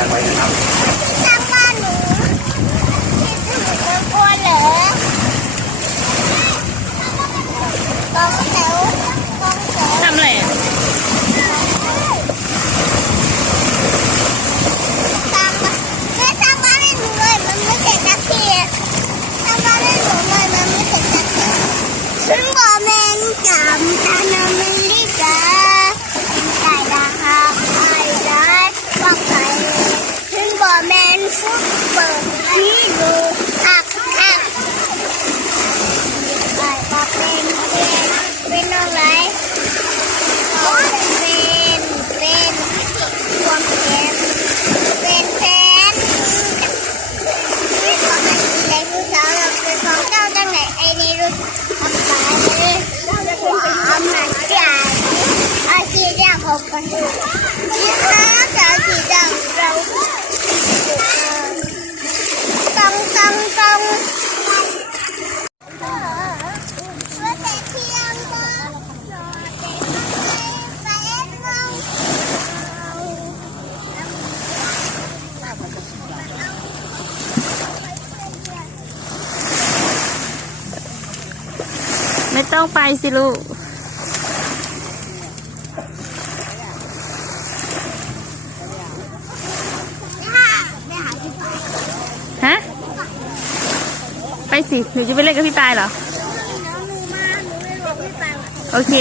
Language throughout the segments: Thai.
กันไว้นะครับจังหนูคิดถึงน้องกลัวเหรอต้องแถวต้องแถวทำไรอะตามมาแม่ตามให้หนูเลยมันไม่เสร็จสักทีตามมาให้หนูเลยมันไม่เสร็จสักทีฉันบอกแม่งจำตา ต้องไปสิลูก ฮะ ไปสิ หนูจะไปเล่นกับพี่ปายเหรอ โอเค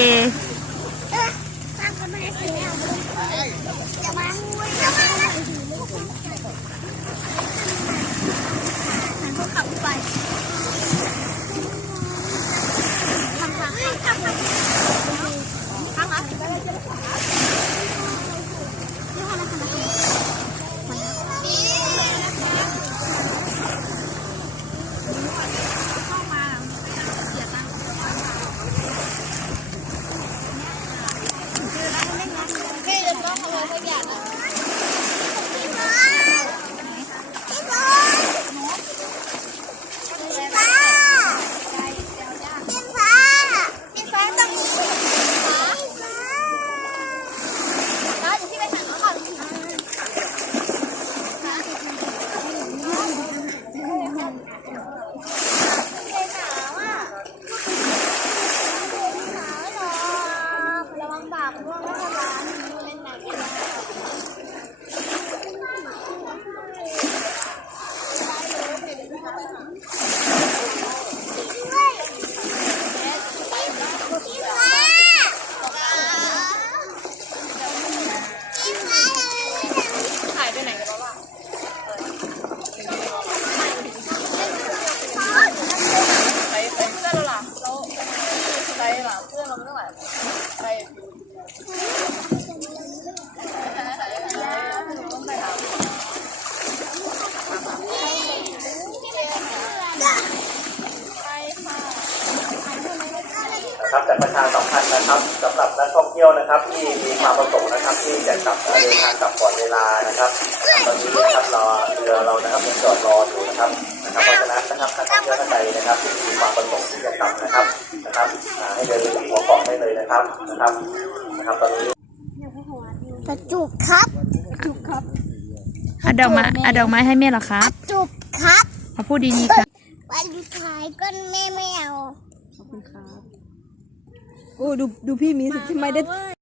นธ์นะครับสำหรับนักท่องเที่ยวนะครับ ที่มีความประสงค์นะครับ ที่จะกลับเดินทางกลับก่อนเวลานะครับตอนนี้นะครับรอเรือเรานะครับยังจอดรออยู่นะครับนะครับเพราะฉะนั้นนะครับนักท่องเที่ยวท่านใดนะครับที่มีความประสงค์ที่จะกลับนะครับนะครับอ่าให้เดินไปถึงหัวเกาะได้เลยนะครับนะครับนะครับตอนนี้กระจุกครับจุกครับเอาดอกไม้เอาดอกไม้ให้แม่เหรอครับจุกครับเอาพูดดีๆครับวันสุดท้ายก็แม่ไม่เอาโอ้ดูดูพี่มีสิทำไมได้แม่ได้หรือแม่ดูไอ้หลอกแม่ไหนแม่ไห